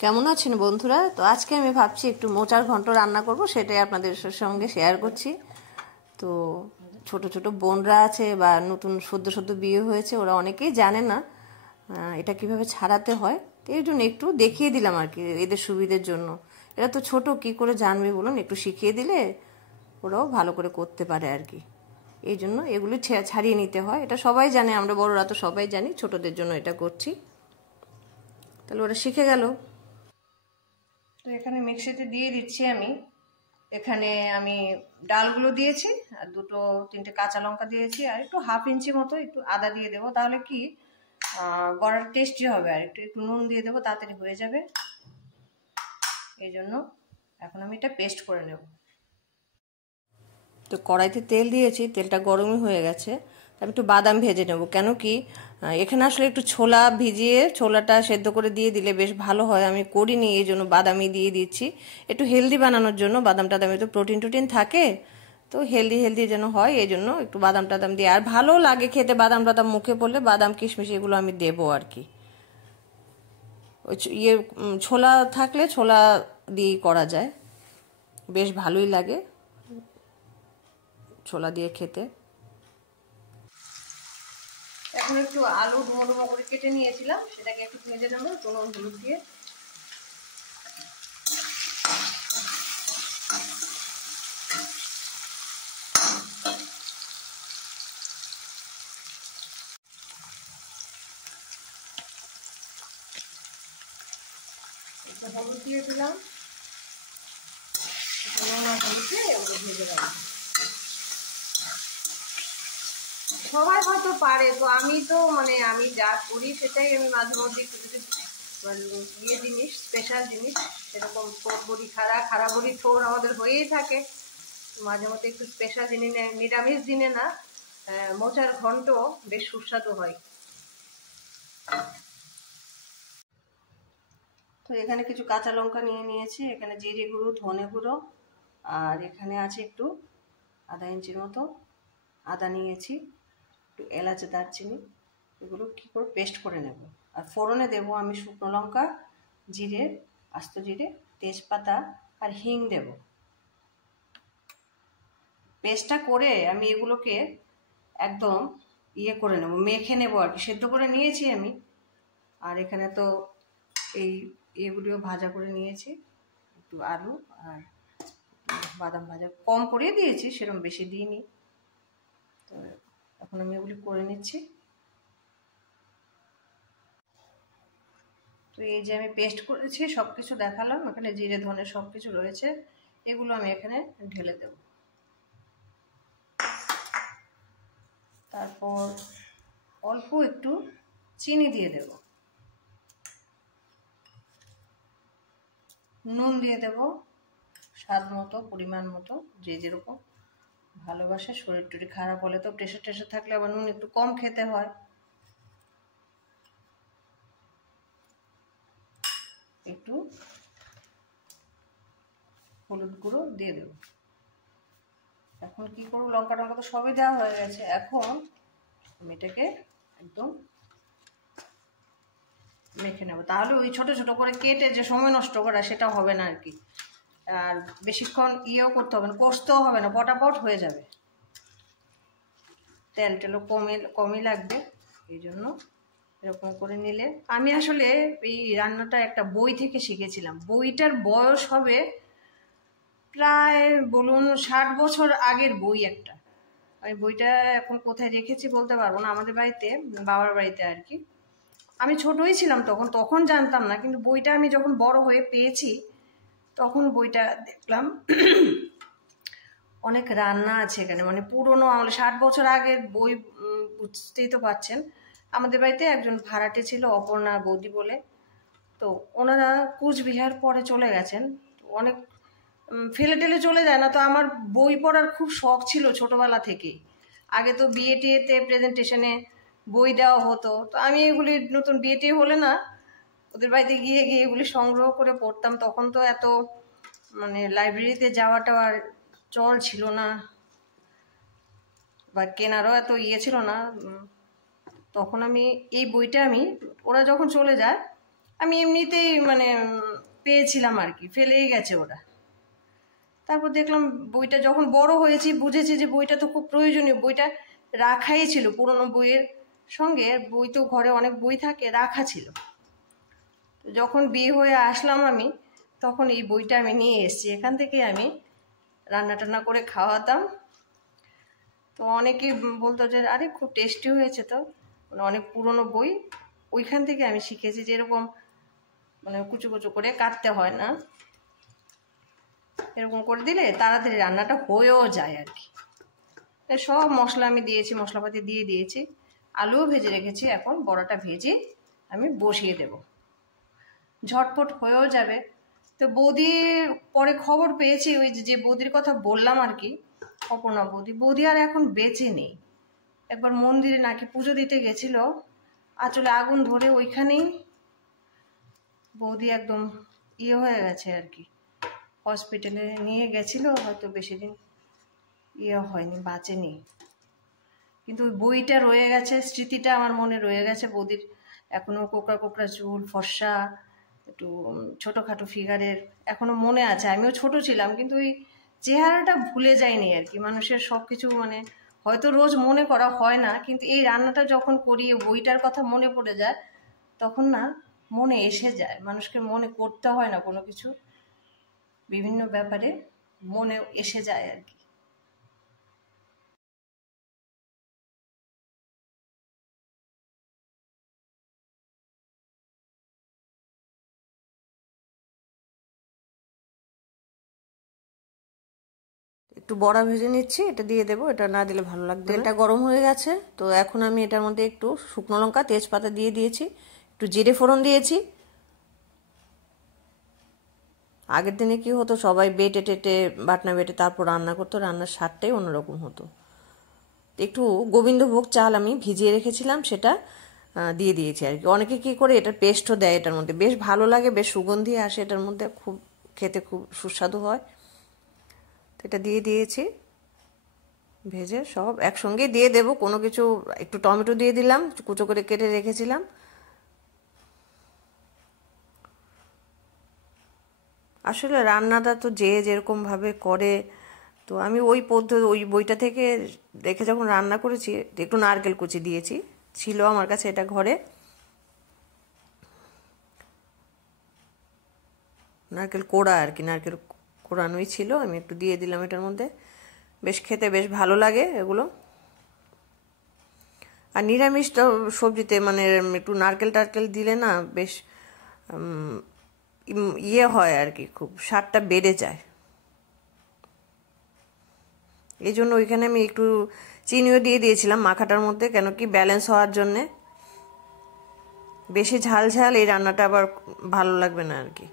কেমন আছেন বন্ধুরা? তো আজকে আমি ভাবছি একটু মোচার ঘন্ট রান্না করব, সেটাই আপনাদের সঙ্গে শেয়ার করছি। তো ছোট ছোট বোনরা আছে বা নতুন সদ্য সদ্য বিয়ে হয়েছে, ওরা অনেকেই জানে না এটা কিভাবে ছাড়াতে হয়। তো এই জন্য একটু দেখিয়ে দিলাম আর কি, এদের সুবিধের জন্য। এরা তো ছোট, কি করে জানবে বলুন? একটু শিখিয়ে দিলে ওরাও ভালো করে করতে পারে আর কি। এই জন্য এগুলি ছাড়িয়ে নিতে হয়। এটা সবাই জানে, আমরা বড়রা তো সবাই জানি, ছোটদের জন্য এটা করছি। তাহলে ওরা শিখে গেল। তো এখানে মিক্সিতে দিয়ে দিচ্ছি আমি। এখানে আমি ডালগুলো দিয়েছি, আর দুটো তিনটে কাঁচা লঙ্কা দিয়েছি, আর একটু হাফ ইঞ্চি মতো একটু আদা দিয়ে দেবো, তাহলে কি বড়ার টেস্টি হবে। আর একটু একটু নুন দিয়ে দেবো, তাড়াতাড়ি হয়ে যাবে। এই জন্য এখন আমি এটা পেস্ট করে নেব। তো কড়াইতে তেল দিয়েছি, তেলটা গরমই হয়ে গেছে। আমি একটু বাদাম ভেজে নেব, কেন কি এখানে আসলে একটু ছোলা ভিজিয়ে ছোলাটা সেদ্ধ করে দিয়ে দিলে বেশ ভালো হয়। আমি করিনি, এই জন্য বাদামই দিয়ে দিচ্ছি, একটু হেলদি বানানোর জন্য। বাদাম টাদামে তো প্রোটিন টোটিন থাকে, তো হেলদি হেলদি যেন হয় এই জন্য একটু বাদাম টাদাম দিয়ে। আর ভালো লাগে খেতে বাদাম টাদাম, মুখে পড়লে বাদাম কিশমিশ এগুলো আমি দেবো আর কি। ওই ছোলা থাকলে ছোলা দিয়েই করা যায়, বেশ ভালোই লাগে ছোলা দিয়ে খেতে। এখন একটু আলু ডুমো ডুমো করে কেটে নিয়েছিলাম, সেটাকে একটু ভেজে নেবো নুন হলুদ দিয়ে। একটু হলুদ দিয়ে দিলাম, হলুদ দিয়ে ওগুলো ভেজে রাখবো। সবাই হয়তো পারে, তো আমি তো আমি যা করি সেটাই আমি মাঝে মধ্যে একটু ইয়ে জিনিস, স্পেশাল জিনিস, সেরকম ঠোঁট বড়ি খাড়া বড়ি ঠোঁট আমাদের হয়েই থাকে। মাঝে মধ্যে একটু স্পেশাল জিনিস, নিরামিষ দিনে না মোচার ঘন্ট বেশ সুস্বাদু হয়। তো এখানে কিছু কাঁচা লঙ্কা নিয়ে নিয়েছি, এখানে জিরে গুঁড়ো, ধনে গুঁড়ো, আর এখানে আছে একটু আধা ইঞ্চির মতো আদা নিয়েছি, একটু এলাচ দারচিনি, এগুলো কী করে পেস্ট করে নেব। আর ফোড়নে দেব আমি শুকনো লঙ্কা, জিরে, আস্ত জিরে, তেজপাতা আর হিং দেব। পেস্টটা করে আমি এগুলোকে একদম ইয়ে করে নেব, মেখে নেব আর কি। সেদ্ধ করে নিয়েছি আমি, আর এখানে তো এই এগুলিও ভাজা করে নিয়েছি, একটু আলু আর বাদাম ভাজা কম করে দিয়েছি, সেরকম বেশি দিইনি। তো এখন আমি এগুলি করে নিচ্ছি। তো এই যে আমি পেস্ট করেছি, সব কিছু দেখালাম, এখানে জিরে ধনে সব কিছু রয়েছে, এগুলো আমি এখানে ঢেলে দেব। তারপর অল্প একটু চিনি দিয়ে দেব, নুন দিয়ে দেব স্বাদ মতো, পরিমাণ মতো, যে যেরকম ভালোবাসে। শরীর টরীর খারাপ হলে তো প্রেশার টেশার থাকলে আবার নুন একটু কম খেতে হয়। একটু হলুদ গুঁড়ো দিয়ে দেব। এখন কি করবো, লঙ্কা টঙ্কা তো সবই দেওয়া হয়ে গেছে, এখন আমি এটাকে একদম মেখে নেবো। তাহলে ওই ছোট ছোট করে কেটে যে সময় নষ্ট করা, সেটা হবে না আর কি। আর বেশিক্ষণ ইয়েও করতে হবে না, কষতেও হবে না, পটাপট হয়ে যাবে। তেল টেলও কমই লাগবে, এই জন্য এরকম করে নিলে। আমি আসলে এই রান্নাটা একটা বই থেকে শিখেছিলাম। বইটার বয়স হবে প্রায় বলুন 60 বছর আগের বই একটা। আমি বইটা এখন কোথায় রেখেছি বলতে পারবো না, আমাদের বাড়িতে, বাবার বাড়িতে আর কি। আমি ছোটই ছিলাম তখন জানতাম না, কিন্তু বইটা আমি যখন বড় হয়ে পেয়েছি তখন বইটা দেখলাম। অনেক রান্না আছে এখানে, পুরোনো আমলে 60 বছর আগের বই, বুঝতেই তো পারছেন। আমাদের বাড়িতে একজন ভাড়াটে ছিল, অপর্ণা বৌদি বলে। তো ওনারা কুচবিহার পরে চলে গেছেন, অনেক ফেলে টেলে চলে যায় না। তো আমার বই পড়ার খুব শখ ছিল ছোটবেলা থেকেই। আগে তো বিয়ে টিয়েতে প্রেজেন্টেশনে বই দেওয়া হতো, তো আমি এগুলি নতুন বিয়ে টিয়ে হলে না ওদের বাড়িতে গিয়ে গিয়ে এগুলি সংগ্রহ করে পড়তাম। তখন তো এত লাইব্রেরিতে যাওয়াটা আর চল ছিল না, বা কেনারও এত ইয়ে ছিল না। তখন আমি এই বইটা ওরা যখন চলে যায় আমি এমনিতেই মানে পেয়েছিলাম আর কি, ফেলেই গেছে ওরা। তারপর দেখলাম বইটা যখন বড় হয়েছি বুঝেছি যে বইটা তো খুব প্রয়োজনীয়, বইটা রাখাই ছিল পুরনো বইয়ের সঙ্গে, বই তো ঘরে অনেক বই থাকে, রাখা ছিল। যখন বিয়ে হয়ে আসলাম আমি, তখন এই বইটা আমি নিয়ে এসেছি, এখান থেকে আমি রান্না টান্না করে খাওয়াতাম। তো অনেকেই বলতো যে আরে খুব টেস্টি হয়েছে, তো মানে অনেক পুরনো বই, ওইখান থেকে আমি শিখেছি যে এরকম মানে কুচু কুচু করে কাটতে হয় না, এরকম করে দিলে তাড়াতাড়ি রান্নাটা হয়েও যায় আর কি। সব মশলা আমি দিয়েছি, মশলাপাতি দিয়ে দিয়েছি, আলুও ভেজে রেখেছি, এখন বড়াটা ভেজে আমি বসিয়ে দেব, ঝটপট হয়েও যাবে। তো বৌদির পরে খবর পেয়েছি, ওই যে বৌদির কথা বললাম আর কি, অপর্ণা বৌদি, বৌদি আর এখন বেঁচে নেই। একবার মন্দিরে নাকি পুজো দিতে গেছিল, আঁচলে আগুন ধরে ওইখানেই বৌদি একদম ইয়ে হয়ে গেছে আর কি, হসপিটালে নিয়ে গেছিল, হয়তো বেশি দিন ইয়ে হয়নি, বাঁচেনি। কিন্তু ওই বইটা রয়ে গেছে, স্মৃতিটা আমার মনে রয়ে গেছে বৌদির, এখনো কোকড়া কোকড়া চুল, ফর্সা, একটু ছোটোখাটো ফিগারের, এখনো মনে আছে। আমিও ছোট ছিলাম কিন্তু ওই চেহারাটা ভুলে যায়নি আর কি। মানুষের সব কিছু মানে হয়তো রোজ মনে করা হয় না, কিন্তু এই রান্নাটা যখন করি, বইটার কথা মনে পড়ে যায়, তখন না মনে এসে যায়। মানুষকে মনে করতে হয় না কোনো কিছু, বিভিন্ন ব্যাপারে মনে এসে যায় আর কি। একটু বড়া ভেজে নিচ্ছি, এটা দিয়ে দেবো, এটা না দিলে ভালো লাগবে না। তেলটা গরম হয়ে গেছে, তো এখন আমি এটার মধ্যে একটু শুকনো লঙ্কা, তেজপাতা দিয়ে দিয়েছি, একটু জিরে ফোড়ন দিয়েছি। আগের দিনে কি হতো, সবাই বেটে টেটে বাটনা বেটে তারপর রান্না করতো, রান্নার স্বাদটাই অন্যরকম হতো। একটু গোবিন্দভোগ চাল আমি ভিজিয়ে রেখেছিলাম, সেটা দিয়ে দিয়েছি আর কি। অনেকে কি করে এটার পেস্টও দেয় এটার মধ্যে, বেশ ভালো লাগে, বেশ সুগন্ধি আসে এটার মধ্যে, খুব খেতে খুব সুস্বাদু হয়। তো এটা দিয়ে দিয়েছি, ভেজে সব একসঙ্গে দিয়ে দেব, কোনো কিছু, একটু টমেটো দিয়ে দিলাম, কুচো করে কেটে রেখেছিলাম। আসলে রান্নাটা তো যে যেরকম ভাবে করে, তো আমি ওই পদ্ধতি, ওই বইটা থেকে দেখে যখন রান্না করেছি, একটু নারকেল কুচি দিয়েছি, ছিল আমার কাছে এটা ঘরে, নারকেল কোড়া আর কি, নারকেল কোড়ানোই ছিল, আমি একটু দিয়ে দিলাম এটার মধ্যে, বেশ খেতে বেশ ভালো লাগে এগুলো। আর নিরামিষ সবজিতে মানে একটু নারকেল টারকেল দিলে না বেশ ইয়ে হয় আর কি, খুব স্বাদটা বেড়ে যায়। এই জন্য ওইখানে আমি একটু চিনিও দিয়ে দিয়েছিলাম মাখাটার মধ্যে, কেন কি ব্যালেন্স হওয়ার জন্যে। বেশি ঝাল ঝাল এই রান্নাটা আবার ভালো লাগবে না আর কি।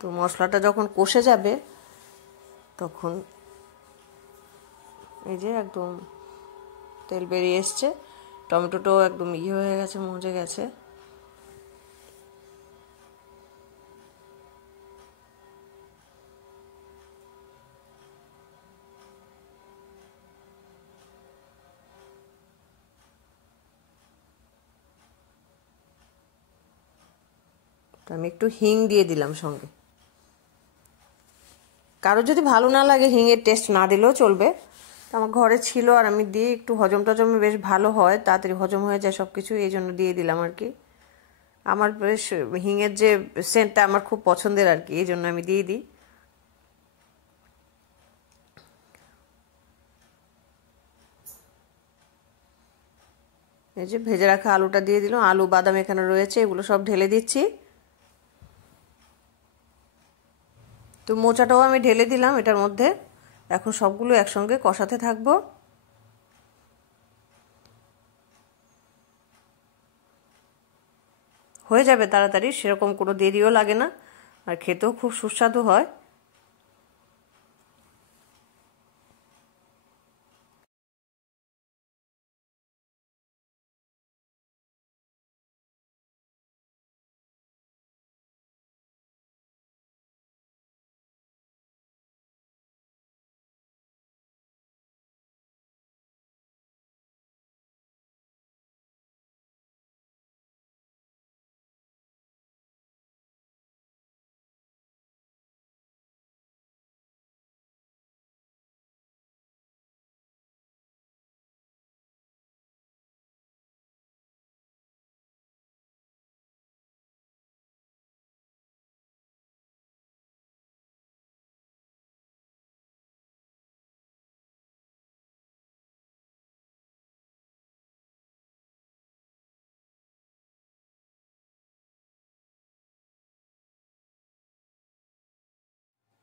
তো মশলাটা যখন কষে যাবে, তখন এই যে একদম তেল বেরিয়ে এসছে, টমেটোটাও একদম ইয়ে হয়ে গেছে, মজে গেছে। তো আমি একটু হিং দিয়ে দিলাম সঙ্গে। কারো যদি ভালো না লাগে, হিঙের টেস্ট না দিলেও চলবে, আমার ঘরে ছিল আর আমি দিয়ে একটু হজম টজমে বেশ ভালো হয়, তাড়াতাড়ি হজম হয়ে যায় সব কিছু, এই জন্য দিয়ে দিলাম আর কি। আমার বেশ হিঙের যে সেন্টটা আমার খুব পছন্দের আর কি, এই জন্য আমি দিয়ে দিই। এই যে ভেজে রাখা আলুটা দিয়ে দিলাম, আলু বাদাম এখানে রয়েছে, এগুলো সব ঢেলে দিচ্ছি। তো মোচাটাও আমি ঢেলে দিলাম এটার মধ্যে, এখন সবগুলো একসঙ্গে কষাতে থাকবো। হয়ে যাবে তাড়াতাড়ি, সেরকম কোনো দেরিও লাগে না, আর খেতেও খুব সুস্বাদু হয়।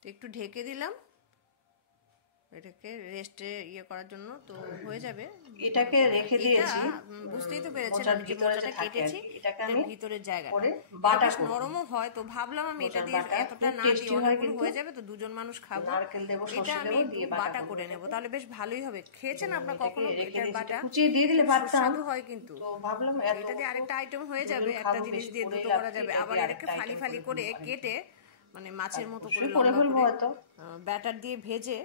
তো একটু ঢেকে দিলাম এটাকে রেস্টে করার জন্য, তো হয়ে যাবে। এটাকে রেখে দিয়েছি, বুঝতেই তো পেরেছেন আমি যে মোচাটা কেটেছি এটার ভিতরের জায়গাটা বাটা নরমও হয়, তো ভাবলাম আমি এটা দিয়ে এতটা না দিয়ে অনেকগুলো হয়ে যাবে, তো দুজন মানুষ খাবো, নারকেল দেবো, এটা সরষে আমি দেবো, দিয়ে বাটা করে নেব, তাহলে বেশ ভালোই হবে। খেয়েছেন আপনার কখনো এটার বাটা? কুচিয়ে দিয়ে দিলে ভাতটা সুস্বাদু হয় কিন্তু। তো ভাবলাম এটা দিয়ে আরেকটা আইটেম হয়ে যাবে, একটা জিনিস দিয়ে দুটো করা যাবে। আবার এটাকে ফালি ফালি করে কেটে মানে মাছের মতো করে লম্বা করে ব্যাটার দিয়ে ভেজে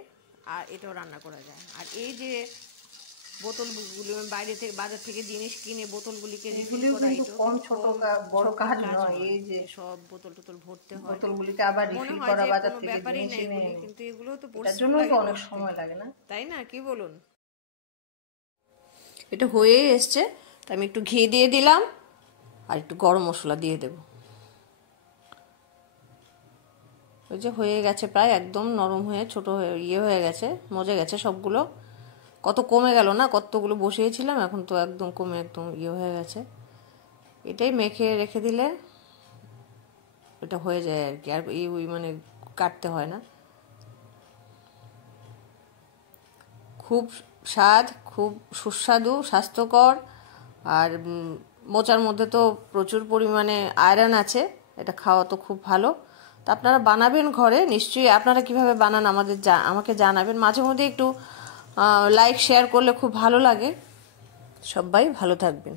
আর এটাও রান্না করা যায়। আর এই যে বোতলগুলো বাইরে থেকে বাজার থেকে জিনিস কিনে বোতলগুলিকে রিফিল করা, এটা কম ছোট বড় কাজ নয়। এই যে সব বোতল ভরতে হয়, বোতলগুলিকে আবার রিফিল করা বাজার থেকে ব্যাপারই না এগুলি, কিন্তু এগুলো তো এর জন্য তো অনেক সময় লাগে না, তাই না? কি বলুন? এটা হয়ে এসছে, তো আমি একটু ঘি দিয়ে দিলাম আর একটু গরম মশলা দিয়ে দেব। ওই যে হয়ে গেছে প্রায় একদম নরম হয়ে ছোট হয়ে হয়ে গেছে, মজে গেছে সবগুলো। কত কমে গেল না, কতগুলো বসিয়েছিলাম, এখন তো একদম কমে একদম হয়ে গেছে। এটাই মেখে রেখে দিলে এটা হয়ে যায় আর কি, আর মানে কাটতে হয় না। খুব স্বাদ, খুব সুস্বাদু, স্বাস্থ্যকর, আর মোচার মধ্যে তো প্রচুর পরিমাণে আয়রন আছে, এটা খাওয়া তো খুব ভালো। তো আপনারা বানাবেন ঘরে নিশ্চয়ই। আপনারা কিভাবে বানান আমাকে জানাবেন, মাঝে মধ্যে একটু লাইক শেয়ার করলে খুব ভালো লাগে। সবাই ভালো থাকবেন।